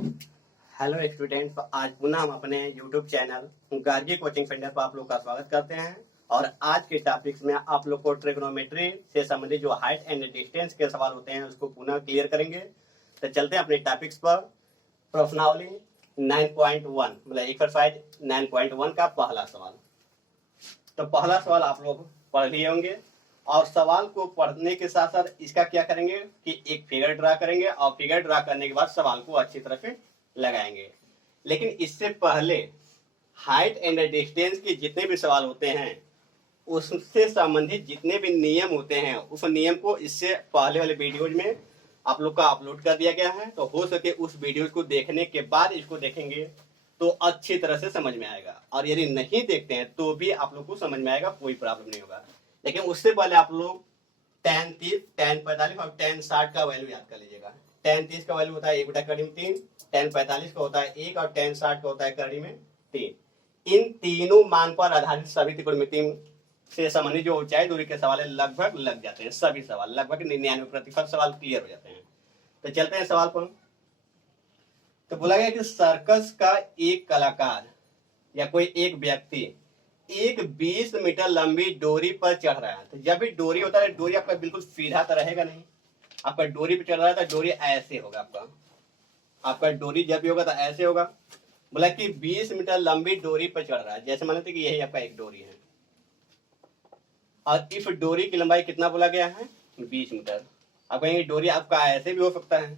Hello students, आज पुनः हम अपने YouTube channel Gargi coaching centre पर आप लोग का स्वागत करते हैं। और आज के टॉपिक्स में आप लोग को ट्रिग्नोमेट्री से संबंधित जो हाइट एंड डिस्टेंस के सवाल होते हैं उसको पुनः क्लियर करेंगे। तो चलते हैं अपने टॉपिक्स पर। प्रश्नावली 9.1 मतलब एक्सरसाइज 9.1 का पहला सवाल। तो पहला सवाल आप लोग पढ़ लिए होंगे और सवाल को पढ़ने के साथ साथ इसका क्या करेंगे कि एक फिगर ड्रा करेंगे और फिगर ड्रा करने के बाद सवाल को अच्छी तरह से लगाएंगे। लेकिन इससे पहले हाइट एंड डिस्टेंस के जितने भी सवाल होते हैं उससे संबंधित जितने भी नियम होते हैं उस नियम को इससे पहले वाले वीडियोज में आप लोग का अपलोड कर दिया गया है। तो हो सके उस वीडियो को देखने के बाद इसको देखेंगे तो अच्छी तरह से समझ में आएगा, और यदि नहीं देखते हैं तो भी आप लोग को समझ में आएगा, कोई प्रॉब्लम नहीं होगा। लेकिन उससे पहले आप लोग tan 30, tan 45 और tan 60 का वैल्यू याद कर लीजिएगा। tan 30 का वैल्यू होता है 1/3, tan 45 का होता है 1 और tan 60 का होता है कड़ी में 3। इन तीनों मान पर आधारित सभी त्रिकोणमिति से संबंधित जो ऊंचाई दूरी के सवाल लगभग लग जाते हैं। सभी सवाल लगभग 99% सवाल क्लियर हो जाते हैं। तो चलते हैं सवाल पर। तो बोला गया कि सर्कस का एक कलाकार या कोई एक व्यक्ति एक 20 मीटर लंबी डोरी पर चढ़ रहा है। तो जब भी डोरी होता है, डोरी आपका बिल्कुल सीधा तो रहेगा नहीं। आपका डोरी पे चढ़ रहा है तो डोरी ऐसे होगा, आपका डोरी जब भी होगा तो ऐसे होगा। बोला कि 20 मीटर लंबी डोरी पर चढ़ रहा है। जैसे मान लेते कि यही आपका एक डोरी है और इस डोरी की लंबाई कितना बोला गया है 20 मीटर। अब कहेंगे डोरी आपका ऐसे भी हो सकता है,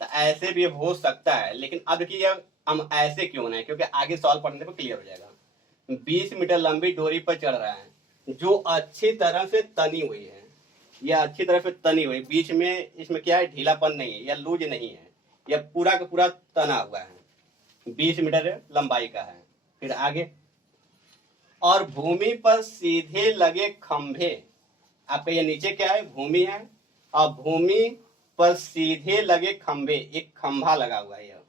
तो ऐसे भी हो सकता है। लेकिन अब देखिए हम ऐसे क्यों बनाए, क्योंकि आगे सवाल पढ़ने पर क्लियर हो जाएगा। 20 मीटर लंबी डोरी पर चढ़ रहा है जो अच्छी तरह से तनी हुई है। यह अच्छी तरह से तनी हुई, बीच में इसमें क्या है, ढीलापन नहीं है या लूज नहीं है, यह पूरा का पूरा तना हुआ है। 20 मीटर लंबाई का है। फिर आगे, और भूमि पर सीधे लगे खंभे। आपका ये नीचे क्या है, भूमि है, और भूमि पर सीधे लगे खंभे, एक खंभा लगा हुआ है।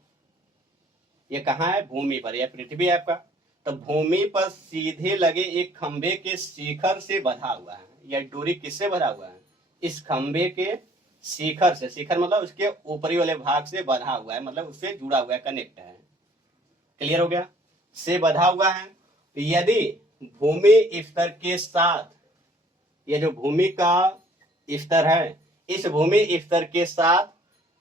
ये कहाँ है, भूमि पर, यह पृथ्वी है आपका। तो भूमि पर सीधे लगे एक खंभे के शिखर से बंधा हुआ है। यह डोरी किससे बंधा हुआ है, इस खंभे के शिखर से। शिखर मतलब उसके ऊपरी वाले भाग से बंधा हुआ है, मतलब उससे जुड़ा हुआ है, कनेक्ट है। क्लियर हो गया, से बंधा हुआ है। यदि भूमि स्तर के साथ, यह जो भूमि का स्तर है, इस भूमि स्तर के साथ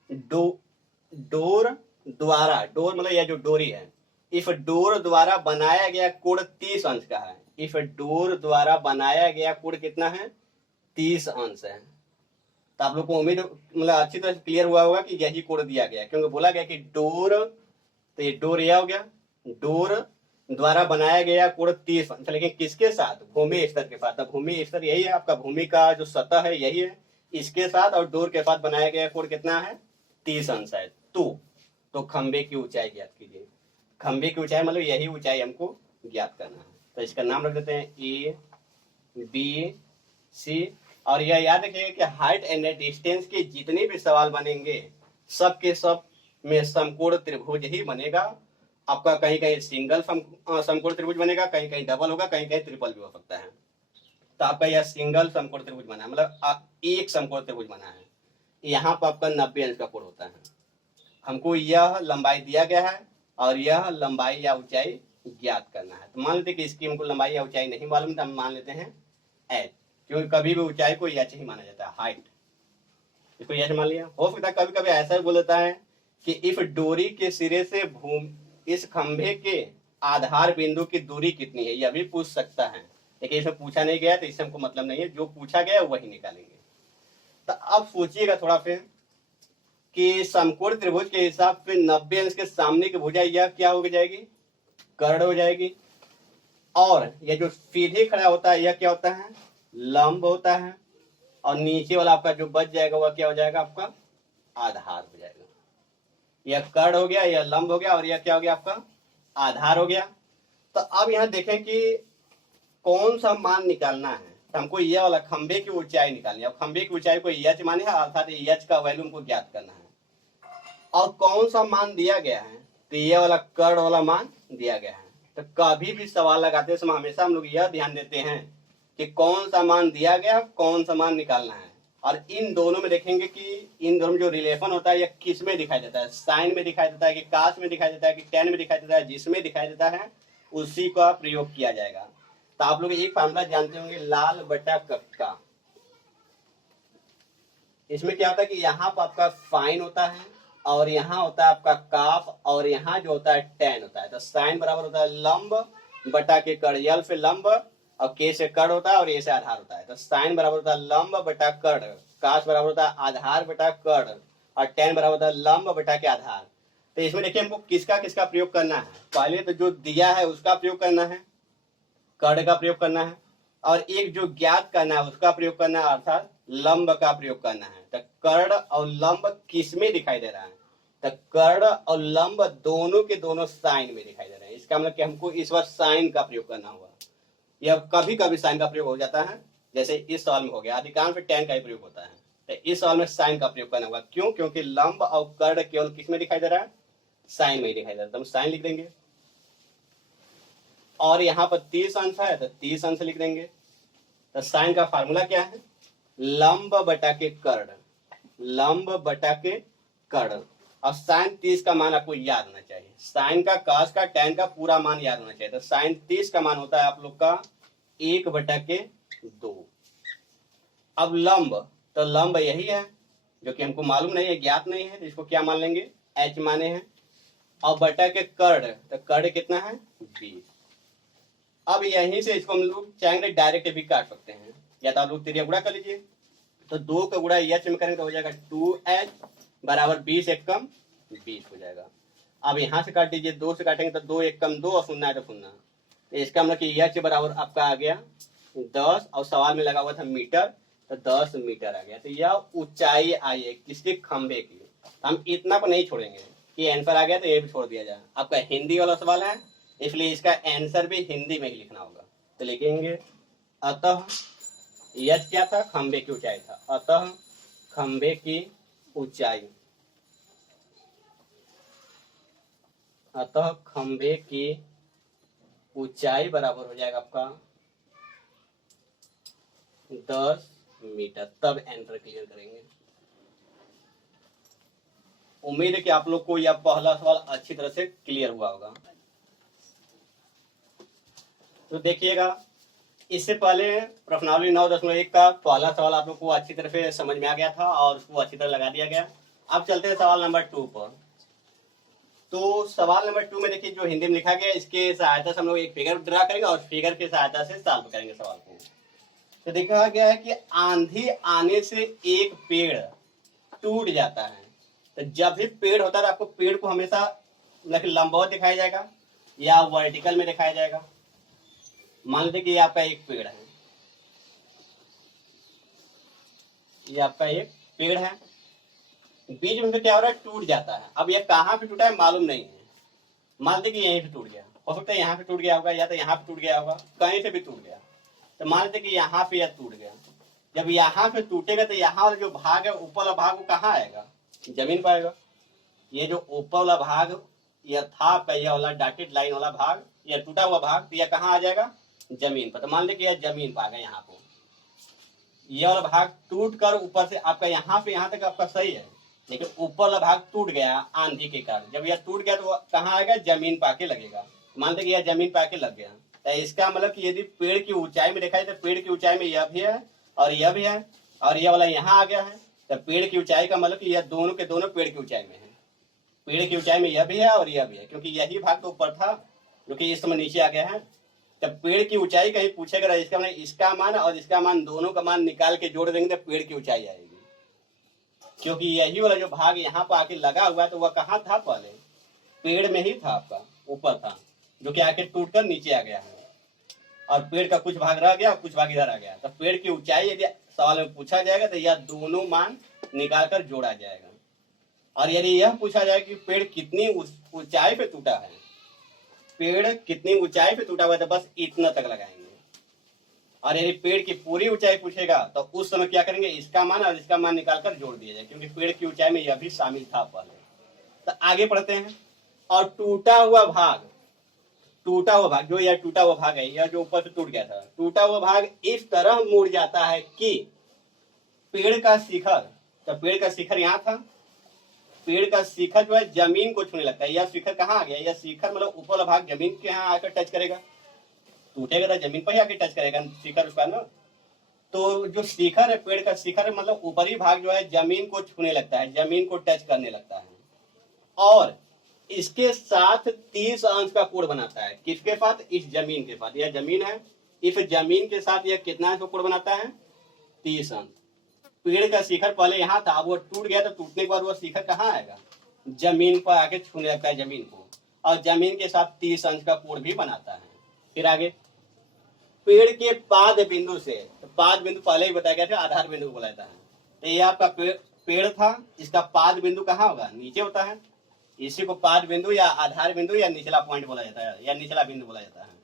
डोर द्वारा, डोर मतलब यह जो डोरी है, इस डोर द्वारा बनाया गया कोण 30 अंश का है। इस डोर द्वारा बनाया गया कोण कितना है, 30 अंश है। तो आप लोग को उम्मीद मतलब अच्छी तरह से क्लियर हुआ होगा कि यही कोण दिया गया, क्योंकि बोला गया कि डोर, तो ये डोर यह हो गया, डोर द्वारा बनाया गया कोण 30 अंश, लेकिन किसके साथ, भूमि स्तर के साथ। तो भूमि स्तर यही है आपका, भूमि का जो सतह है यही है, इसके साथ और डोर के साथ बनाया गया कोण कितना है, 30 अंश है। तो खंबे की ऊंचाई ज्ञात कीजिए। खंबे की ऊंचाई मतलब यही ऊंचाई हमको ज्ञात करना है। तो इसका नाम रख देते हैं ए बी सी। और यह याद रखिएगा कि हाइट एंड डिस्टेंस के जितने भी सवाल बनेंगे सब के सब में समकोण त्रिभुज ही बनेगा आपका। कहीं कहीं सिंगल समकोण त्रिभुज बनेगा, कहीं कहीं डबल होगा, कहीं कहीं ट्रिपल भी हो सकता है। तो आपका यह सिंगल समकोण त्रिभुज बना है, मतलब एक समकोण त्रिभुज बना है। यहाँ पर आपका 90 अंश का कोण होता है। हमको यह लंबाई दिया गया है और यह लंबाई या ऊंचाई ज्ञात करना है। तो मान लेते हैं कि इसकी हमको लंबाई या ऊंचाई नहीं मालूम, तो हम मान लेते हैं एच, क्योंकि कभी भी ऊंचाई को एच ही माना जाता है, हाइट इसको एच मान लिया। हो सकता है कभी कभी ऐसा भी बोल देता है कि इस डोरी के सिरे से इस खंभे के आधार बिंदु की दूरी कितनी है, यह भी पूछ सकता है। लेकिन इसमें पूछा नहीं गया तो इससे हमको मतलब नहीं है, जो पूछा गया वही निकालेंगे। तो अब सोचिएगा थोड़ा फिर कि समकोण त्रिभुज के हिसाब से 90 अंश के सामने की भुजा यह क्या हो जाएगी, कर्ण हो जाएगी। और यह जो सीधे खड़ा होता है यह क्या होता है, लंब होता है। और नीचे वाला आपका जो बच जाएगा वह क्या हो जाएगा, आपका आधार हो जाएगा। यह कर्ण हो गया, यह लंब हो गया, और यह क्या हो गया, आपका आधार हो गया। तो अब यहाँ देखें कि कौन सा मान निकालना है। तो हमको यह वाला खंबे की ऊंचाई निकालनी है। अब खंबे की ऊंचाई को एच माने है, अर्थात एच का वैल्यू हमको ज्ञात करना है। और कौन सा मान दिया गया है, तो ये वाला कर्ण वाला मान दिया गया है। तो कभी भी सवाल लगाते समय हमेशा हम लोग यह ध्यान देते हैं कि कौन सा मान दिया गया, कौन सा मान निकालना है। और इन दोनों में देखेंगे कि इन दोनों में जो रिलेशन होता है यह किस में दिखाई देता है, साइन में दिखाई देता है कि काश में दिखाई देता है कि टेन में दिखाई देता है, जिसमें दिखाई देता है उसी का प्रयोग किया जाएगा। तो आप लोग एक फार्मूला जानते होंगे, लाल बटा कक्का। इसमें क्या होता है कि यहाँ पर आपका फाइन होता है और यहाँ होता है आपका काफ और यहाँ जो होता है टेन होता है। तो साइन बराबर होता है लंब बटा के कड़, यल से लंब और के से कड़ होता है और ए से आधार होता है। तो साइन बराबर होता है लंब बटा कड़, काश बराबर होता है आधार बटा कड़ और टेन बराबर होता है लंब बटा के आधार। तो इसमें देखिए हमको किसका किसका प्रयोग करना है। पहले तो जो दिया है उसका प्रयोग करना है, कड़ का प्रयोग करना है, और एक जो ज्ञात करना है उसका प्रयोग करना है, अर्थात लंब का प्रयोग करना है। तो कर्ण और लंब किस में दिखाई दे रहा है, तो कर्ण और लंब दोनों के दोनों साइन में दिखाई दे रहे हैं। इसका मतलब कि हमको इस बार साइन का प्रयोग करना होगा। यह कभी कभी साइन का प्रयोग हो जाता है, जैसे इस सवाल में हो गया, अधिकांश में टेन का ही प्रयोग होता है। तो इस सवाल में साइन का प्रयोग करना होगा। क्यों? क्योंकि लंब और कर्ण केवल किस में दिखाई दे रहा है, साइन में ही दिखाई दे रहा है। तो हम साइन लिख देंगे और यहाँ पर 30 अंश है तो 30 अंश लिख देंगे। तो साइन का फार्मूला क्या है, लंब बटा के कर्ण, लंब बटा के कर्ण। और साइन 30 का मान आपको याद होना चाहिए, साइन का, कास का, टैन का पूरा मान याद होना चाहिए। तो साइन 30 का मान होता है आप लोग का 1 बटा के 2। अब लंब, तो लंब यही है जो कि हमको मालूम नहीं है, ज्ञात नहीं है, तो इसको क्या मान लेंगे, h माने हैं। और बटा के कर्ण, तो कर्ण कितना है 20। अब यहीं से इसको हम लोग चाहेंगे डायरेक्ट भी काट सकते हैं, या तो आप लोग तिरिया गुणा कर लीजिए। तो 2 का गुणा एच में करेंगे तो हो जाएगा 2h बराबर 20 एक कम 20 हो जाएगा। अब यहाँ से काट दीजिए, 2 से काटेंगे तो 2 एक कम 2 और 0 है तो 0। इसका मतलब कि एच बराबर आपका आ गया 10 और सवाल में लगा हुआ था मीटर, तो 10 मीटर आ गया। तो यह ऊंचाई आई है किसके, खंभे की। हम इतना को नहीं छोड़ेंगे कि आंसर आ गया तो ये भी छोड़ दिया जाए। आपका हिंदी वाला सवाल है इसलिए इसका आंसर भी हिंदी में ही लिखना होगा। तो लिखेंगे अतः यह क्या था, खंभे की ऊंचाई था, अतः खंभे की ऊंचाई, अतः खंभे की ऊंचाई बराबर हो जाएगा आपका 10 मीटर। तब एंटर क्लियर करेंगे। उम्मीद है कि आप लोग को यह पहला सवाल अच्छी तरह से क्लियर हुआ होगा। तो देखिएगा, इससे पहले प्रश्नावली 9.1 का पहला सवाल आप लोग को अच्छी तरह से समझ में आ गया था और उसको अच्छी तरह लगा दिया गया। अब चलते हैं सवाल नंबर 2 पर। तो सवाल नंबर 2 में देखिए जो हिंदी में लिखा गया, इसके सहायता से हम लोग एक फिगर ड्रा करेंगे और फिगर की सहायता से सॉल्व करेंगे सवाल को। तो देखा गया है कि आंधी आने से एक पेड़ टूट जाता है। तो जब भी पेड़ होता है तो आपको पेड़ को हमेशा लंबवत दिखाया जाएगा या वर्टिकल में दिखाया जाएगा। मान लीजिए कि ये आपका एक पेड़ है, ये आपका एक पेड़ है, बीच में क्या हो रहा है, टूट जाता है। अब ये कहाँ पे टूटा है मालूम नहीं है, मान लीजिए कि यहीं पे टूट गया, हो सकता है यहाँ पे टूट गया होगा या तो यहाँ पे टूट गया होगा, कहीं से भी टूट गया। तो मान लीजिए कि यहाँ पे यह टूट गया। जब यहाँ पे टूटेगा तो यहाँ वाला जो भाग है, ऊपर वाला भाग, वो कहाँ आएगा, जमीन पर आएगा। ये जो ऊपर वाला भाग यह था आपका, यह वाला डॉटेड लाइन वाला भाग, यह टूटा हुआ भाग, तो यह कहाँ आ जाएगा, जमीन पर। तो मान लीजिए कि यह जमीन पर आ गया, यहाँ को यह वाला भाग टूट कर ऊपर से आपका यहाँ पे यहाँ तक आपका सही है, लेकिन ऊपर वाला भाग टूट गया आंधी के कारण। जब यह टूट गया तो कहाँ आएगा, जमीन पे आके लगेगा। मान लीजिए यह जमीन पे आके लग गया, तो इसका मतलब कि यदि पेड़ की ऊंचाई में देखा जाए तो पेड़ की ऊंचाई में यह भी है और यह भी है और यह वाला यहाँ आ गया है। तो पेड़ की ऊंचाई का मतलब कि यह दोनों के दोनों पेड़ की ऊंचाई में है। पेड़ की ऊंचाई में यह भी है और यह भी है, क्योंकि यही भाग तो ऊपर था जो कि इस समय नीचे आ गया है। जब पेड़ की ऊंचाई कहीं पूछेगा, इसका मतलब इसका मान और इसका मान, दोनों का मान निकाल के जोड़ देंगे तो पेड़ की ऊंचाई आएगी। क्योंकि यही वाला जो भाग यहाँ पर आके लगा हुआ है तो वह कहाँ था, पहले पेड़ में ही था, आपका ऊपर था, जो कि आके टूट कर नीचे आ गया है और पेड़ का कुछ भाग रह गया और कुछ भाग इधर आ गया। तो पेड़ की ऊंचाई यदि सवाल में पूछा जाएगा तो यह दोनों मान निकाल कर जोड़ा जाएगा। और यदि यह पूछा जाए कि पेड़ कितनी ऊंचाई पे टूटा है, पेड़ कितनी ऊंचाई पे टूटा हुआ है, तो बस इतना तक लगाएंगे। और यदि पेड़ की पूरी ऊंचाई पूछेगा तो उस समय क्या करेंगे, इसका मान और इसका मान निकालकर जोड़ दिया जाए, क्योंकि पेड़ की ऊंचाई में यह भी शामिल था पहले। तो आगे पढ़ते हैं। और टूटा हुआ भाग जो यह टूटा हुआ भाग है, यह जो ऊपर से टूट गया था, टूटा हुआ भाग इस तरह मुड़ जाता है कि पेड़ का शिखर तो पेड़ का शिखर यहाँ था, पेड़ का शिखर जो है जमीन को छूने लगता है। यह शिखर कहाँ आ गया, यह शिखर मतलब ऊपर वाला भाग जमीन के यहाँ आकर टच करेगा, टूटेगा तो जमीन पर ही आकर टच करेगा शिखर उसका ना। तो जो शिखर है, पेड़ का शिखर मतलब ऊपरी भाग जो है जमीन को छूने लगता है, जमीन को टच करने लगता है और इसके साथ 30 अंश का कोण बनाता है। किसके साथ, इस जमीन के साथ। यह जमीन है, इस जमीन के साथ यह कितना अंश का कोण बनाता है, 30 अंश। पेड़ का शिखर पहले यहाँ था, अब वो टूट गया तो टूटने के बाद वो शिखर कहाँ आएगा, जमीन पर आके छूने लगता है जमीन को, और जमीन के साथ 30 अंश का कोण भी बनाता है। फिर आगे पेड़ के पाद बिंदु से, तो पाद बिंदु पहले ही बताया गया था, आधार बिंदु बोला जाता है। तो ये आपका पेड़ था, इसका पाद बिंदु कहाँ होगा, नीचे होता है। इसी को पाद बिंदु या आधार बिंदु या निचला पॉइंट बोला जाता है, या निचला बिंदु बोला जाता है।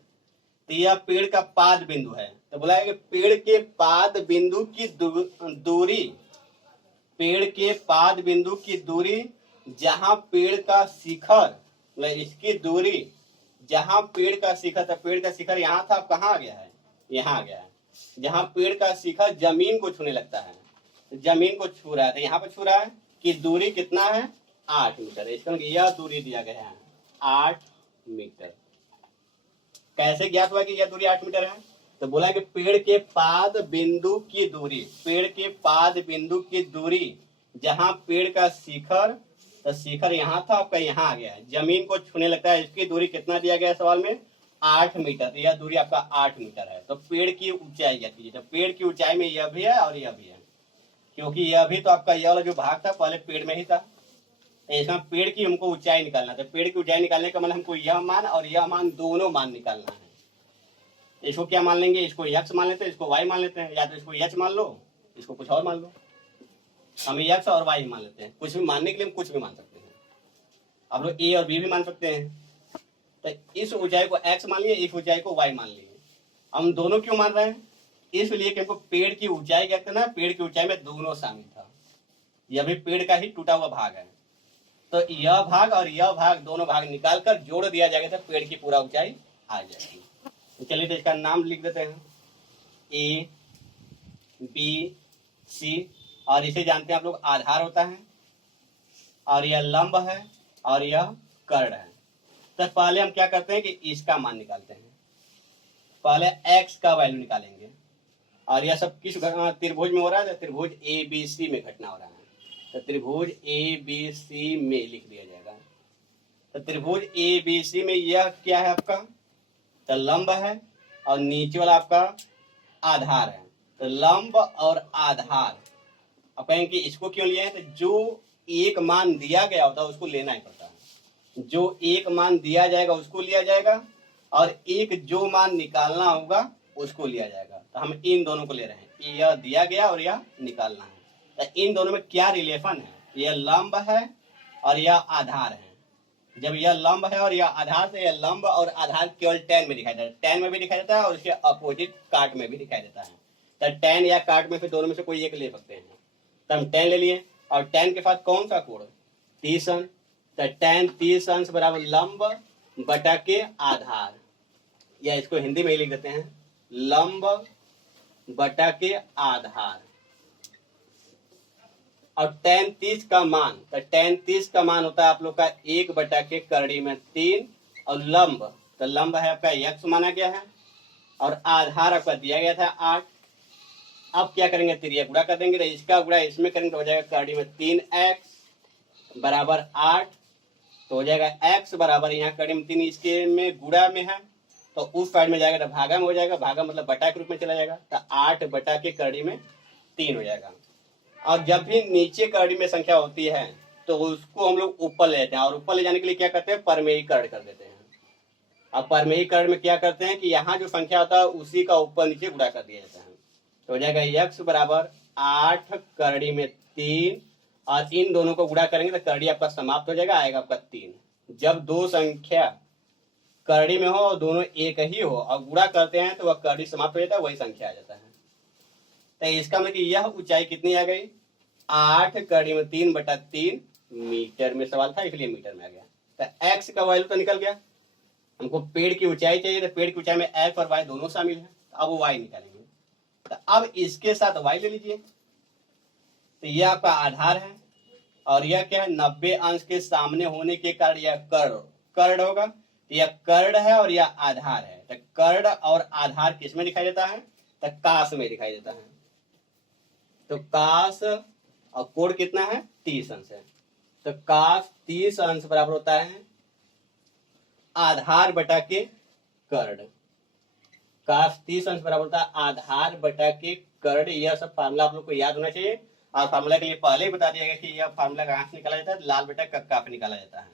तो यह पेड़ का पाद बिंदु है। तो बोला है कि पेड़ के पाद बिंदु की दूरी, पेड़ के पाद बिंदु की दूरी जहां पेड़ का शिखर, मतलब इसकी दूरी जहां पेड़ का शिखर था, पेड़ का शिखर यहाँ था, अब कहाँ आ गया है, यहाँ आ गया है। जहां पेड़ का शिखर जमीन को छूने लगता है, जमीन को छू रहा है, तो यहाँ पे छू रहा है कि दूरी कितना है, 8 मीटर। इसका यह दूरी दिया गया है 8 मीटर। कैसे ज्ञात हुआ कि यह दूरी 8 मीटर है, तो बोला कि पेड़ के पाद बिंदु की दूरी, पेड़ के पाद बिंदु की दूरी जहां पेड़ का शिखर, तो शिखर यहाँ था, आपका यहाँ आ गया है, जमीन को छूने लगता है, इसकी दूरी कितना दिया गया है सवाल में, 8 मीटर। तो यह दूरी आपका 8 मीटर है। तो पेड़ की ऊंचाई ज्ञात कीजिए। तो पेड़ की ऊंचाई में यह भी है और यह भी है, क्योंकि यह भी तो आपका यह वाला जो भाग था पहले पेड़ में ही था। इसमें पेड़ की हमको ऊंचाई निकालना था। पेड़ की ऊंचाई निकालने का मतलब हमको यह मान और यह मान दोनों मान निकालना है। इसको क्या मान लेंगे, इसको x मान लेते हैं, इसको y मान लेते हैं, या तो इसको h मान लो, इसको कुछ और मान लो। हम x और y मान लेते हैं। कुछ भी मानने के लिए हम कुछ भी मान सकते हैं। आप लोग a और b भी मान सकते हैं। तो इस ऊंचाई को x मान लिए, इस ऊंचाई को y मान लिए। हम दोनों क्यों मान रहे हैं, इसलिए कि हमको पेड़ की ऊंचाई कहते हैं ना, पेड़ की ऊंचाई में दोनों शामिल था। यह भी पेड़ का ही टूटा हुआ भाग है। तो यह भाग और यह भाग, दोनों भाग निकालकर जोड़ दिया जाएगा तो पेड़ की पूरा ऊंचाई आ जाएगी। तो चलिए तो इसका नाम लिख देते हैं, ए बी सी, और इसे जानते हैं आप लोग आधार होता है, और यह लंब है, और यह कर्ण है। तो पहले हम क्या करते हैं कि इसका मान निकालते हैं। पहले x का वैल्यू निकालेंगे, और यह सब किस त्रिभुज में हो रहा है, तो त्रिभुज ए बी सी में घटना हो रहा है। तो त्रिभुज ए बी सी में लिख दिया जाएगा। तो त्रिभुज ए बी सी में यह क्या है आपका, तो लंब है, और नीचे वाला आपका आधार है। तो लंब और आधार, अब कहेंगे कि इसको क्यों लिया है, तो जो एक मान दिया गया होता है उसको लेना ही पड़ता है। जो एक मान दिया जाएगा उसको लिया जाएगा, और एक जो मान निकालना होगा उसको लिया जाएगा। तो हम इन दोनों को ले रहे हैं, यह दिया गया और यह निकालना है। तो इन दोनों में क्या रिलेशन है, यह लंब है और यह आधार है। जब यह लंब है और यह आधार, से यह लंब और आधार केवल tan में दिखाई देता है, tan में भी दिखाई देता है और उसके अपोजिट काट में भी दिखाई देता है। तो tan या काट में से दोनों में से कोई एक ले सकते हैं। तो हम tan ले लिए, और tan के साथ कौन सा कोण, 30 अंश। तो tan 30 अंश बराबर लंब बटा के आधार, या इसको हिंदी में ही लिख देते हैं, लंब बटा के आधार। और tan 30 का मान, तो tan 30 का मान होता है आप लोग का 1 बटा के करड़ी में 3, और लंब, तो लंब है आपका x माना गया है, और आधार आपका दिया गया था 8। अब क्या करेंगे, तिरिया गुणा कर देंगे, तो इसका गुणा इसमें करेंगे तो हो जाएगा करड़ी में 3x बराबर 8। तो हो जाएगा x बराबर, यहाँ करड़ी में 3 इसके में गुणा में है, तो उस साइड में जाएगा तो भागा में हो जाएगा, भागा मतलब बटा के रूप में चला जाएगा। तो 8 बटा के करड़ी में 3 हो जाएगा। और जब भी नीचे करड़ी में संख्या होती है तो उसको हम लोग ऊपर ले जाते हैं, और ऊपर ले जाने के लिए क्या करते हैं, परमेयीकरण कर देते हैं। अब परमेयीकरण में क्या करते हैं कि यहाँ जो संख्या होता है उसी का ऊपर नीचे गुणा कर दिया जाता है। तो हो जाएगा x बराबर 8 करड़ी में 3, और इन दोनों को गुणा करेंगे तो करड़ी आपका समाप्त हो जाएगा, आएगा आपका 3। जब दो संख्या करड़ी में हो और दोनों एक ही हो और गुणा करते हैं तो वह करड़ी समाप्त हो जाता है, वही संख्या आ जाता है। तो इसका मतलब यह ऊंचाई कितनी आ गई, 8 करड़ी में 3 बटा 3 मीटर में सवाल था, इसलिए मीटर में आ गया। तो x का वैल्यू तो निकल गया। हमको पेड़ की ऊंचाई चाहिए, तो पेड़ की ऊंचाई में x और y दोनों शामिल है। अब y निकालेंगे, तो अब इसके साथ y ले लीजिए। तो यह आपका आधार है और यह क्या है 90 अंश के सामने होने के कारण यह कर्ण होगा। तो यह कर्ण है और यह आधार है। तो कर्ण और आधार किस में दिखाई देता है? तो काश में दिखाई देता है। तो काश और कोण कितना है? 30 अंश है। तो काश 30 अंश बराबर होता है आधार बटा के कर्ण। काश 30 अंश बराबर होता है आधार बटा के कर्ण। यह सब फार्मूला आप लोग को याद होना चाहिए और फार्मूला के लिए पहले ही बता दिया गया कि यह फार्मूला कहाँ से निकाला जाता है? लाल बटा कक्का पे निकाला जाता है।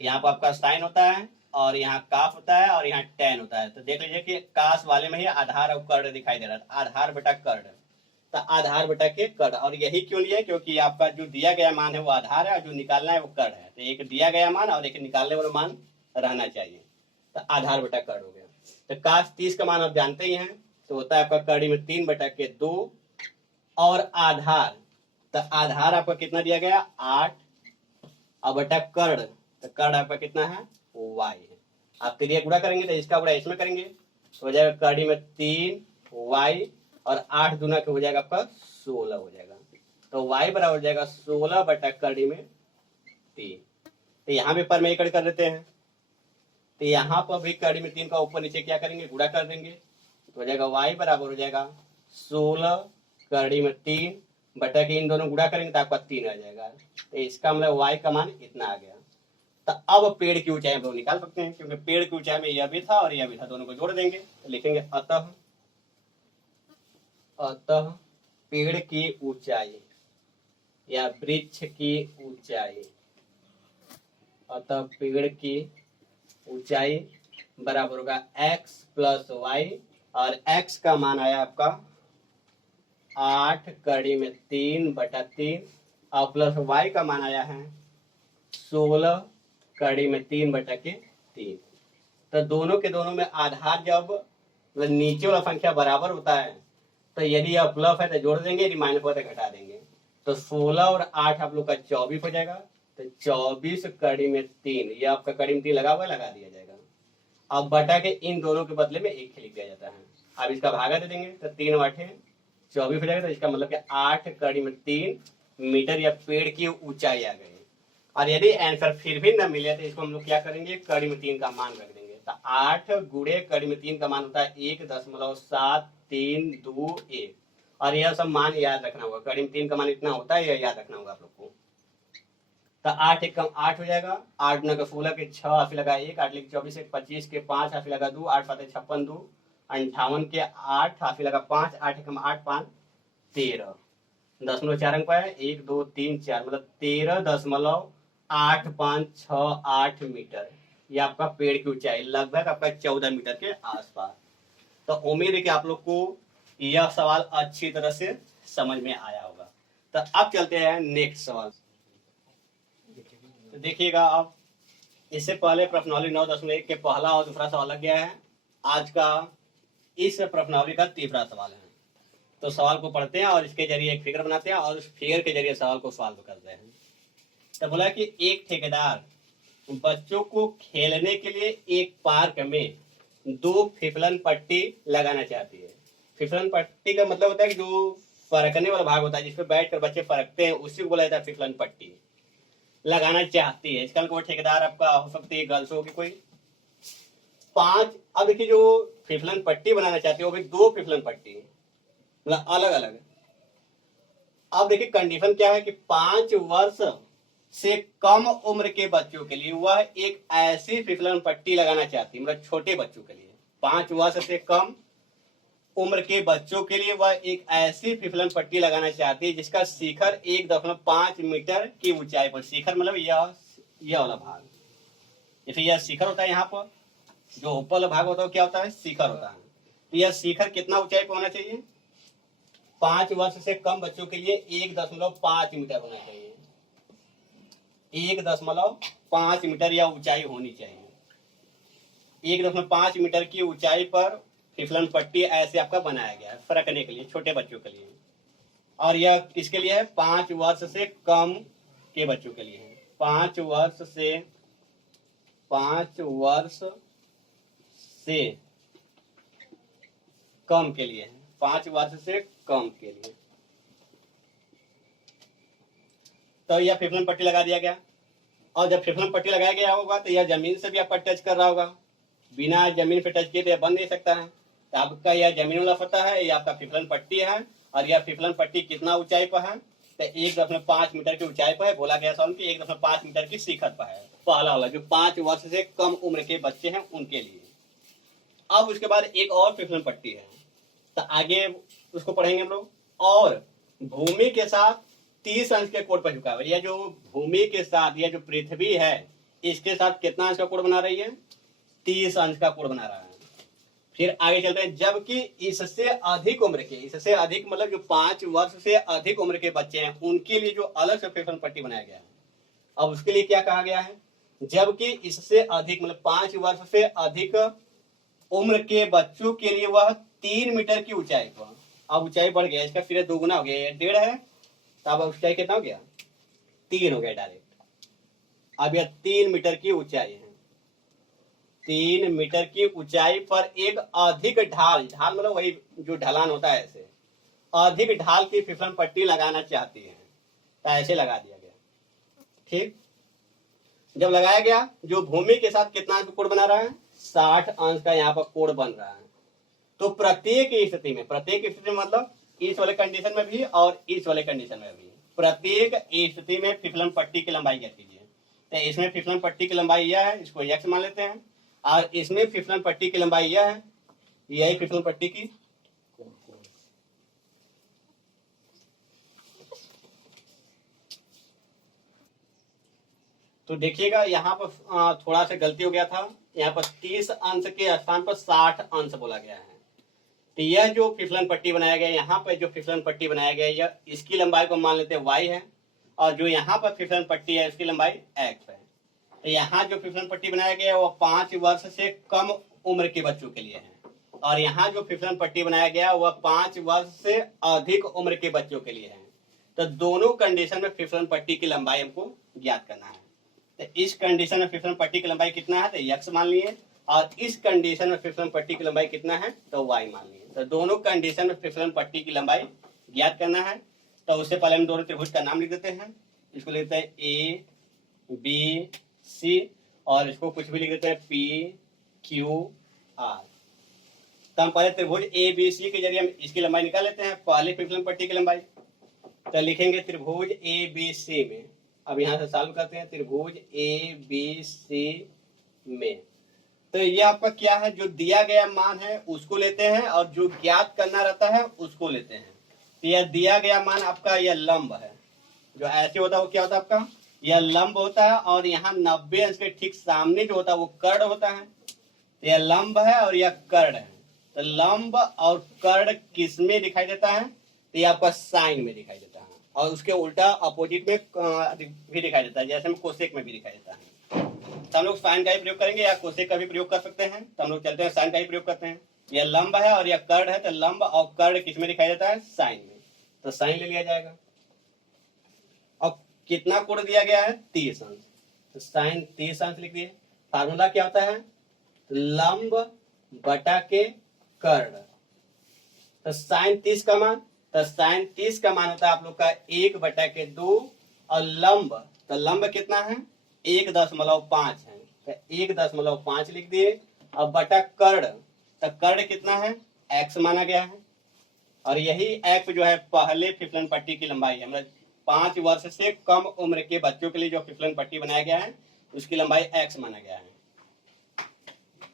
यहाँ पर आपका साइन होता है और यहाँ काफ होता है और यहाँ टेन होता है। तो देख लीजिए कि काश वाले में ही आधार और कर्ण दिखाई दे रहा है। आधार बटा कर्ण, तो आधार बटा के कर्ण। और यही क्यों लिया? क्योंकि आपका जो दिया गया मान है वो आधार है और जो निकालना है वो कर्ण है। तो एक दिया गया मान और एक निकालने वाला मान रहना चाहिए। तो आधार बटा कर्ण हो गया। तो काश 30 का मान आप जानते ही हैं, तो होता है आपका कड़ी में 3 बटा के 2 और आधार। तो आधार आपका कितना दिया गया? 8 और बटा कर्ण। तो कर्ण आपका कितना है? y है। आप क्रिया गुणा करेंगे तो इसका गुणा इसमें करेंगे तो हो जाएगा कड़ी में 3 y और 8 दूना के हो जाएगा आपका 16 हो जाएगा। तो y बराबर हो जाएगा 16 बटा कड़ी में 3। तो यहाँ भी पर में एकड़ कर देते हैं। तो यहाँ पर भी कड़ी में 3 का ऊपर नीचे क्या करेंगे? गुणा कर देंगे। तो हो जाएगा y बराबर हो जाएगा 16 कड़ी में 3 बटा के इन दोनों गुणा करेंगे तो आपका 3 आ जाएगा। तो इसका मतलब y का मान इतना आ गया। तो अब पेड़ की ऊंचाई हम लोग निकाल सकते हैं, क्योंकि पेड़ की ऊंचाई में यह भी था और यह भी था, दोनों को जोड़ देंगे। तो लिखेंगे अतः पेड़ की ऊंचाई या वृक्ष की ऊंचाई, अतः पेड़ की ऊंचाई बराबर होगा x प्लस वाई। और x का मान आया आपका 8 कड़ी में 3 बटा 3 और प्लस y का मान आया है 16 कड़ी में 3 बटा के 3। तो दोनों के दोनों में आधार जब नीचे वाला संख्या बराबर होता है तो यदि यह प्लस है तो जोड़ देंगे, यदि माइनस हो तो घटा देंगे। तो 16 और 8 आप लोग का 24 हो जाएगा। तो 24 कड़ी में 3, यह आपका कड़ी में 3 लगा हुआ लगा दिया जाएगा। अब बटा के इन दोनों के बदले में 1 लिख दिया जाता है। अब इसका भागा दे देंगे तो 3 और 8 24 हो जाएगा। तो इसका मतलब कि 8 कड़ी में 3 मीटर या पेड़ की ऊंचाई आ गई। और यदि आंसर फिर भी न मिले तो इसको हम लोग क्या करेंगे? कड़ी में 3 का मान रख देंगे। तो 8 गुणे कड़ी में 3 का मान होता है 1.732 और यह सब मान याद रखना होगा। कड़ी में 3 का मान इतना होता है, यह याद रखना होगा आप लोग को। तो 8 एक कम 8 हो जाएगा। 8 गुना 16 के 6 हाफी लगा 1, 8 लिख 24 एक 25 के 5 हाफी लगा 2, 8 7 56 2 58 के 8 हाफी लगा 5, 8 एकम 8 5 13 0.4 अंक पाया 1 2 3 4 मतलब 13.856 मीटर। ये आपका पेड़ की ऊंचाई लगभग आपका 14 मीटर के आसपास। तो उम्मीद है कि आप लोग को यह सवाल अच्छी तरह से समझ में आया होगा। तो अब चलते हैं नेक्स्ट सवाल। तो देखिएगा, अब इससे पहले प्रश्नावली 9.1 के पहला और दूसरा सवाल लग गया है। आज का इस प्रश्नावली का तीसरा सवाल है। तो सवाल को पढ़ते हैं और इसके जरिए एक फिगर बनाते हैं और उस फिगर के जरिए सवाल को सॉल्व करते हैं। तो बोला कि एक ठेकेदार बच्चों को खेलने के लिए एक पार्क में 2 फिसलन पट्टी लगाना चाहती है। फिसलन पट्टी का मतलब होता है कि जो फरकने वाला भाग होता है जिसपे बैठकर बच्चे फरकते हैं, उसी को बोला जाता है फिसलन पट्टी। लगाना चाहती है, इसका मतलब ठेकेदार आपका हो सकती है गर्ल्स हो कि कोई 5। अब देखिए जो फिसलन पट्टी बनाना चाहती है वो भी 2 फिसलन पट्टी मतलब अलग अलग। अब देखिए कंडीशन क्या है कि 5 वर्ष से कम उम्र के बच्चों के लिए वह एक ऐसी फिसलन पट्टी लगाना चाहती है, मतलब छोटे बच्चों के लिए 5 वर्ष से कम उम्र के बच्चों के लिए वह एक ऐसी फिसलन पट्टी लगाना चाहती है जिसका शिखर 1.5 मीटर की ऊंचाई पर, शिखर मतलब यह वाला भाग, जैसे यह शिखर होता है, यहाँ पर जो ऊपर वाला भाग होता है क्या होता है? शिखर होता है। तो यह शिखर कितना ऊंचाई पर होना चाहिए? 5 वर्ष से कम बच्चों के लिए 1.5 मीटर होना चाहिए। 1.5 मीटर या ऊंचाई होनी चाहिए। 1.5 मीटर की ऊंचाई पर फिसलन पट्टी ऐसे आपका बनाया गया है फरकने के लिए, छोटे बच्चों के लिए। और यह किसके लिए है? 5 वर्ष से कम के बच्चों के लिए है। 5 वर्ष से कम के लिए है। 5 वर्ष से कम के लिए। तो यह फिसलन पट्टी लगा दिया गया, और जब फिसलन पट्टी लगाया गया होगा तो यह जमीन से भी आपका टच कर रहा होगा, बिना जमीन पे टच किए तो यह बन नहीं सकता है। तो आपका यह जमीन वाला सतह है, यह आपका फिसलन पट्टी है, और यह फिसलन पट्टी कितना ऊंचाई पर है, तो 1.5 मीटर की ऊंचाई पर है। बोला गया सवाल की 1.5 मीटर की शिखर पर है। पहला वाला जो 5 वर्ष से कम उम्र के बच्चे हैं उनके लिए। अब उसके बाद एक और फिसलन पट्टी है, तो आगे उसको पढ़ेंगे हम लोग। और भूमि के साथ 30 अंश के कोण पर झुका हुआ, यह जो भूमि के साथ यह जो पृथ्वी है इसके साथ कितना अंश का कोण बना रही है, 30 अंश का कोण बना रहा है। फिर आगे चलते हैं, जबकि इससे अधिक उम्र के, इससे अधिक मतलब जो 5 वर्ष से अधिक उम्र के बच्चे हैं उनके लिए जो अलग से फिसलन पट्टी बनाया गया है। अब उसके लिए क्या कहा गया है, जबकि इससे अधिक मतलब 5 वर्ष से अधिक उम्र के बच्चों के लिए वह 3 मीटर की ऊंचाई पर, अब ऊंचाई बढ़ गया, इसका फिर दोगुना हो गया, 1.5 है, तो अब ऊंचाई कितना हो गया, 3 हो गया डायरेक्ट। अब यह 3 मीटर की ऊंचाई है, 3 मीटर की ऊंचाई पर एक अधिक ढाल, ढाल मतलब वही जो ढलान होता है, ऐसे अधिक ढाल की फिसलन पट्टी लगाना चाहती है, तो ऐसे लगा दिया गया। ठीक, जब लगाया गया, जो भूमि के साथ कितना अंश कोण बना रहा है, 60 अंश का यहाँ पर कोण बन रहा है। तो प्रत्येक स्थिति में, प्रत्येक स्थिति में मतलब इस वाले कंडीशन में भी और इस वाले कंडीशन में भी, प्रत्येक स्थिति में फिसलन पट्टी की लंबाई क्या कीजिए, तो इसमें फिसलन पट्टी की लंबाई यह है, इसको x मान लेते हैं, और इसमें फिसलन पट्टी की लंबाई यह है, यही फिसलन पट्टी की तो देखिएगा यहाँ पर थोड़ा सा गलती हो गया था, यहाँ पर 30 अंश के स्थान पर 60 अंश बोला गया है। तो यह जो फिसलन पट्टी बनाया गया, यहाँ पर जो फिसलन पट्टी बनाया गया, यह इसकी लंबाई को मान लेते हैं y है, और जो यहाँ पर फिसलन पट्टी है इसकी लंबाई x है। तो यहाँ जो फिसलन पट्टी बनाया गया है वो 5 वर्ष से कम उम्र के बच्चों के लिए है, और यहाँ जो फिसलन पट्टी बनाया गया वह 5 वर्ष से अधिक उम्र के बच्चों के लिए है। तो दोनों कंडीशन में फिसलन पट्टी की लंबाई हमको ज्ञात करना है। तो इस कंडीशन में फिसलन पट्टी की लंबाई कितना है, तो x मान लिए, और इस कंडीशन में फिसलन पट्टी की लंबाई कितना है, तो y मान लिए। तो दोनों कंडीशन में फिसलन पट्टी की लंबाई ज्ञात करना है। तो उससे पहले हम दोनों त्रिभुज का नाम लिख देते हैं, इसको लिखते हैं ए बी सी, और इसको कुछ भी लिख देते हैं पी क्यू आर। तो हम पहले त्रिभुज ए बी सी के जरिए हम इसकी लंबाई निकाल लेते हैं, पहले फिसलन पट्टी की लंबाई। तो लिखेंगे त्रिभुज ए बी सी में, अब यहाँ से सॉल्व करते हैं, त्रिभुज ए बी सी में, तो ये आपका क्या है, जो दिया गया मान है उसको लेते हैं, और जो ज्ञात करना रहता है उसको लेते हैं। तो यह दिया गया मान आपका यह लंब है, जो ऐसे होता है वो क्या होता है आपका, यह लंब होता है, और यहाँ 90 अंश के ठीक सामने जो होता है वो कर्ण होता है। तो यह लंब है और यह कर्ण है। तो लंब और कर्ण किस में दिखाई देता है, तो ये आपका साइन में दिखाई देता है, और उसके उल्टा अपोजिट में भी दिखाई देता है, जैसे में कोसेक में भी दिखाई देता है। तो हम लोग साइन का ही प्रयोग करेंगे या कोसेक का भी प्रयोग कर सकते हैं, तो हम लोग चलते हैं साइन का ही प्रयोग करते हैं। यह लंब है और यह कर्ण है, तो लंब और कर्ण किस में दिखाई देता है, साइन में, तो साइन ले लिया जाएगा। अब कितना कोण दिया गया है, 30 अंश, तो साइन 30 अंश लिख दिए। फार्मूला क्या होता है, लंब बटा के कर्ण, तो साइन 30 का मान, तो साइन 30 का मान होता है आप लोग का 1/2, और लंब, तो लंब कितना है 1.5 है, तो 1.5 लिख दिए। अब बटा कर्ण, तो कर्ण कितना है, x माना गया है, और यही x जो है पहले फिसलन पट्टी की लंबाई है, मतलब 5 वर्ष से कम उम्र के बच्चों के लिए जो फिसलन पट्टी बनाया गया है उसकी लंबाई x माना गया है।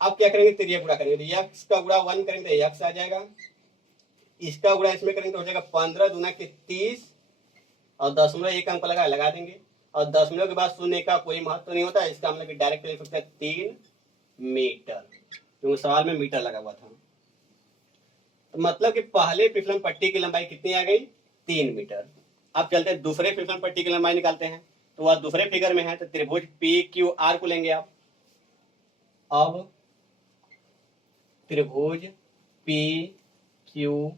अब क्या करेंगे, तिरिया गुणा करेंगे, तो x का गुणा 1 करेंगे तो x आ जाएगा, इसका गुणा इसमें करेंगे तो हो जाएगा 15 दूना के 30, और 0.1 अंक लगा देंगे, और 0 के बाद शून्य का कोई महत्व नहीं होता है, इसका हम लोग डायरेक्ट लिख सकते हैं 3 मीटर, क्योंकि सवाल में मीटर लगा हुआ था। तो मतलब कि पहले फिसलन पट्टी की लंबाई कितनी आ गई, 3 मीटर। अब चलते हैं दूसरे फिसलन पट्टी की लंबाई निकालते हैं, तो वह दूसरे फिगर में है, तो त्रिभुज पी क्यू आर को लेंगे आप। अब त्रिभुज पी क्यू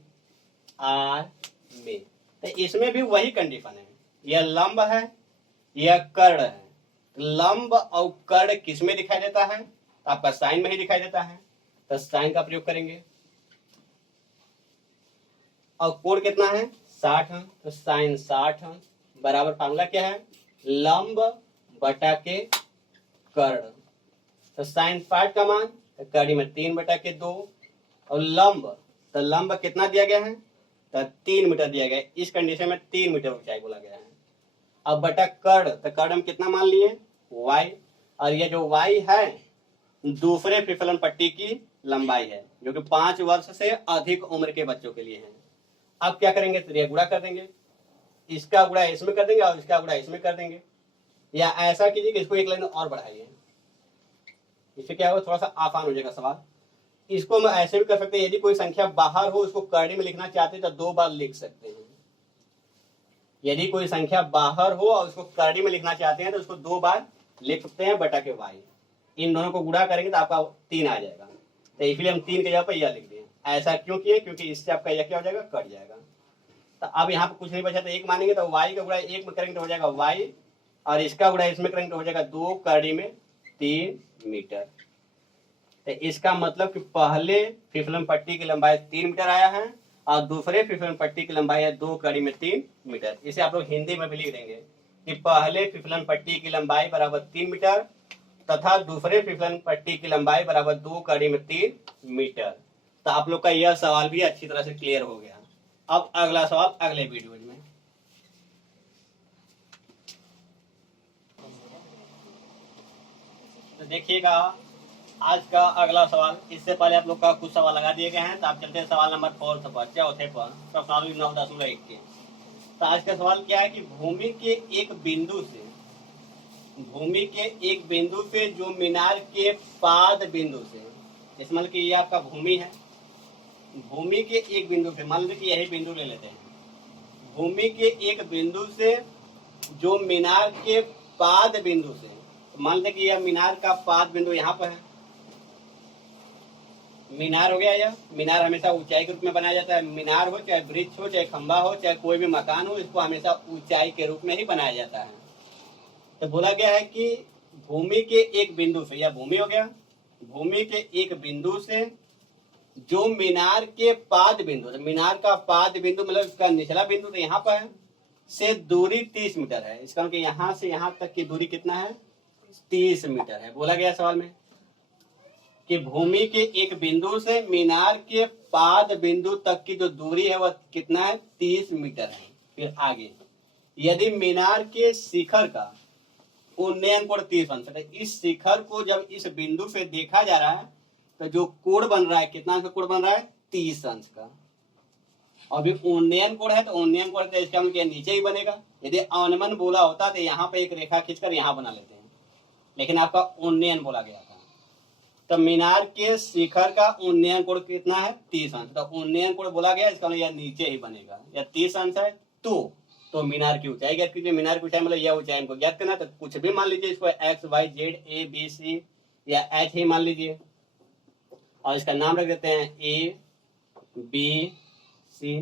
आर में, तो इसमें भी वही कंडीशन है, यह लंब है यह कर्ण है, लंब और कर्ण किस में दिखाई देता है, तो आपका साइन में ही दिखाई देता है, तो साइन का प्रयोग करेंगे। और कोण कितना है 60 अंश, तो साइन 60 अंश बराबर फार्मूला क्या है, लंब बटा के कर्ण। तो साइन पार्ट का मान कड़ी में 3/2 और लंब, तो लंब कितना दिया गया है, तो 3 मीटर दिया गया है। इस कंडीशन में 3 मीटर ऊंचाई बोला गया है। अब बटा कर्ण, तो कर्ण हम कितना मान लिए, y, और ये जो y है दूसरे फिसलन पट्टी की लंबाई है, जो कि 5 वर्ष से अधिक उम्र के बच्चों के लिए है। अब क्या करेंगे, तो ये गुणा कर देंगे, इसका गुणा इसमें कर देंगे और इसका गुणा इसमें कर देंगे, या ऐसा कीजिए कि इसको एक लाइन और बढ़ाइए, इससे क्या होगा, थोड़ा सा आसान हो जाएगा सवाल। इसको हम ऐसे भी कर सकते हैं, यदि कोई संख्या बाहर हो उसको करड़ी में लिखना चाहते हैं तो 2 बार लिख सकते हैं। यदि कोई संख्या बाहर हो और उसको करड़ी में लिखना चाहते हैं तो उसको 2 बार लिख सकते हैं बटा के y। इन दोनों को गुणा करेंगे तो आपका 3 आ जाएगा, तो इसलिए हम 3 के जगह पर यह लिख दिए। ऐसा क्यों किए, क्योंकि इससे आपका यह क्या हो जाएगा, कट जाएगा। तो अब यहाँ पर कुछ नहीं बचा, तो 1 मानेंगे तो y का गुणा 1 में करेंगे तो हो जाएगा y, और इसका गुणा इसमें करेंगे तो हो जाएगा 2 करड़ी में 3 मीटर। तो इसका मतलब कि पहले फिसलन पट्टी की लंबाई 3 मीटर आया है और दूसरे फिसलन पट्टी की लंबाई है 2 कड़ी में 3 मीटर। इसे आप लोग हिंदी में भी लिख देंगे कि पहले फिसलन पट्टी की लंबाई बराबर 3 मीटर तथा दूसरे फिसलन पट्टी की लंबाई बराबर 2 कड़ी में 3 मीटर। तो आप लोग का यह सवाल भी अच्छी तरह से क्लियर हो गया। अब अगला सवाल अगले वीडियो में। तो देखिएगा आज का अगला सवाल, इससे पहले आप लोग का कुछ सवाल लगा दिए गए हैं, तो आप चलते हैं सवाल नंबर 4 पर, चौथे पर, प्रश्नावली 9.1 के। तो आज का सवाल क्या है कि भूमि के एक बिंदु से जो मीनार के पाद बिंदु से, इस मतलब कि ये आपका भूमि है, भूमि के एक बिंदु से, मान लीजिए कि यही बिंदु ले लेते हैं, भूमि के एक बिंदु से जो मीनार के पाद बिंदु से, मान लीजिए कि यह मीनार का पाद बिंदु यहाँ पर है, मीनार हो गया। यह मीनार हमेशा ऊंचाई के रूप में बनाया जाता है। मीनार हो, चाहे वृक्ष हो, चाहे खंबा हो, चाहे कोई भी मकान हो, इसको हमेशा ऊंचाई के रूप में ही बनाया जाता है। तो बोला गया है कि भूमि के एक बिंदु से, यह भूमि हो गया, भूमि के एक बिंदु से जो मीनार के पाद बिंदु, तो मीनार का पाद बिंदु मतलब इसका निचला बिंदु तो यहाँ पर है, से दूरी 30 मीटर है। इसका मतलब यहाँ से यहाँ तक की दूरी कितना है, 30 मीटर है। बोला गया सवाल में कि भूमि के एक बिंदु से मीनार के पाद बिंदु तक की जो दूरी है वह कितना है, 30 मीटर है। फिर आगे, यदि मीनार के शिखर का उन्नयन कोण 30 अंश है, इस शिखर को जब इस बिंदु से देखा जा रहा है तो जो कोण बन रहा है, कितना अंश का कोण बन रहा है, 30 अंश का। अभी उन्नयन कोण है तो उन्नयन कोण तो इसका मतलब नीचे ही बनेगा। यदि अवनमन बोला होता तो यहाँ पे एक रेखा खींचकर यहाँ बना लेते हैं, लेकिन आपका उन्नयन बोला गया था। तो मीनार के शिखर का उन्नयन कोण कितना है, 30 अंश। तो उन्नयन कोण बोला गया, इसका मतलब यह नीचे ही बनेगा। या 30 अंश है तो मीनार की ऊंचाई ज्ञात कीजिए। मीनार की ऊंचाई मतलब यह ऊंचाई हमको ज्ञात करना, तो कुछ भी मान लीजिए, इसको X Y Z A B C या एच ही मान लीजिए, और इसका नाम रख देते हैं ए बी सी।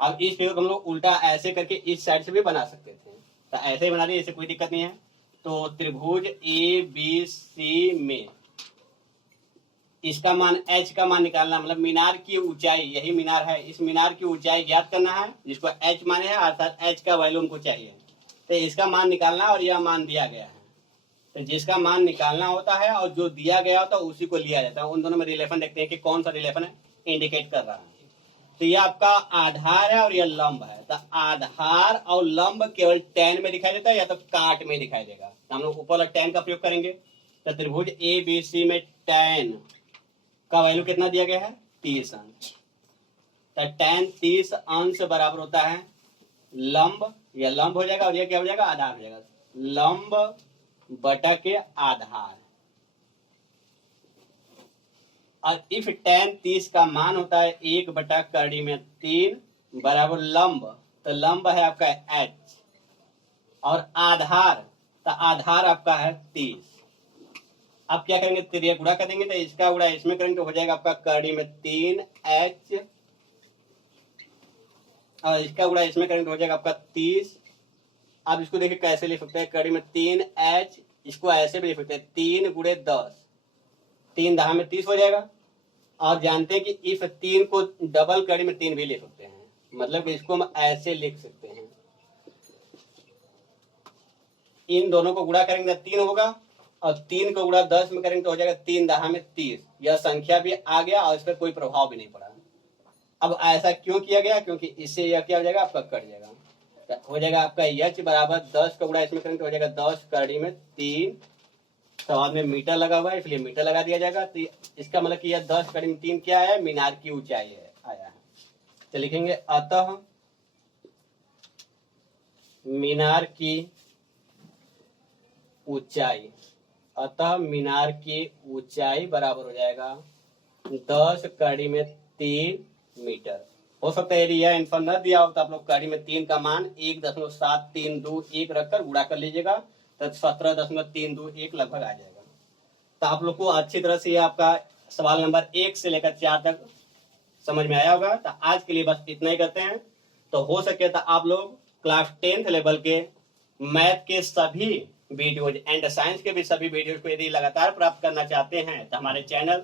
अब इस फिगर को हम लोग उल्टा ऐसे करके इस साइड से भी बना सकते थे, तो ऐसे ही बना दिए, इससे कोई दिक्कत नहीं है। तो त्रिभुज ए बी सी में इसका मान h का मान निकालना, मतलब मीनार की ऊंचाई, यही मीनार है, इस मीनार की ऊंचाई ज्ञात करना है, जिसको h माने है, अर्थात h का वैल्यू हमको चाहिए। तो इसका मान निकालना और यह मान दिया गया है, तो जिसका मान निकालना होता है और जो दिया गया होता है उसी को लिया जाता है। उन दोनों में रिलेशन देखते हैं कि कौन सा रिलेशन है इंडिकेट कर रहा है। तो यह आपका आधार है और यह लंब है। तो आधार और लंब केवल tan में दिखाई देता है या तो काट में दिखाई देगा, तो हम लोग ऊपर tan का प्रयोग करेंगे। तो त्रिभुज ए बी सी में tan का वैल्यू कितना दिया गया है, 30 अंश। तो tan 30 अंश बराबर होता है लंब, यह लंब हो जाएगा और यह क्या हो जाएगा, आधार हो जाएगा। लंब बटा के आधार। और इफ tan 30 का मान होता है 1 बटा करड़ी में 3 बराबर लंब, तो लंब है आपका h और आधार, तो आधार आपका है 30। अब क्या करेंगे, त्रिया गुणा कर देंगे, तो इसका गुणा इसमें करेंगे तो हो जाएगा आपका करड़ी में 3h और इसका गुणा इसमें करेंगे तो हो जाएगा आपका 30। अब इसको देखिए कैसे लिख सकते हैं, करड़ी में 3h, इसको ऐसे भी लिख सकते हैं 3 गुणे 10, 3 10 में 30 हो जाएगा। और जानते हैं कि इस 3 को डबल करड़ी में 3 भी लिख सकते हैं, मतलब कि इसको हम ऐसे लिख सकते हैं इन दोनों को गुणा करेंगे तो 3 होगा, और 3 को गुणा 10 में करेंगे तो हो जाएगा 3 10 में 30। यह संख्या भी आ गया और इस पर कोई प्रभाव भी नहीं पड़ा। अब ऐसा क्यों किया गया? क्योंकि इससे यह क्या हो जाएगा, आपका कट जाएगा। तो हो जाएगा आपका h बराबर 10 का गुणा इसमें करेंगे तो हो जाएगा 10 कड़ी में 3, सवाल में मीटर लगा हुआ है इसलिए मीटर लगा दिया जाएगा। तो इसका मतलब कि यह 10 कड़ी में 3 क्या है, मीनार की ऊंचाई है, आया है। तो लिखेंगे अतः मीनार की ऊंचाई, अतः मीनार की ऊंचाई बराबर हो जाएगा 10 कड़ी में 3 मीटर। हो सकता है यदि यह आंसर न दिया हो तो आप लोग कड़ी में 3 का मान 1.732 रखकर गुणा कर लीजिएगा, तो 17.321 लगभग आ जाएगा। तो आप लोग को अच्छी तरह से आपका सवाल नंबर 1 से लेकर 4 तक समझ में आया होगा। तो आज के लिए बस इतना ही करते हैं। तो हो सके तो आप लोग क्लास 10th लेवल के मैथ के सभी वीडियोज एंड साइंस के भी सभी वीडियोज को यदि लगातार प्राप्त करना चाहते हैं तो हमारे चैनल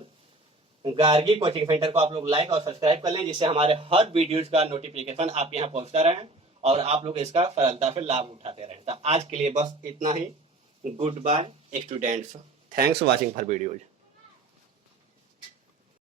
गार्गी कोचिंग सेंटर को आप लोग लाइक और सब्सक्राइब कर लें, जिससे हमारे हर वीडियोज का नोटिफिकेशन आप यहाँ पहुंचता रहे और आप लोग इसका सरलता से लाभ उठाते रहें। तो आज के लिए बस इतना ही। Good bye students, thanks for watching for videos.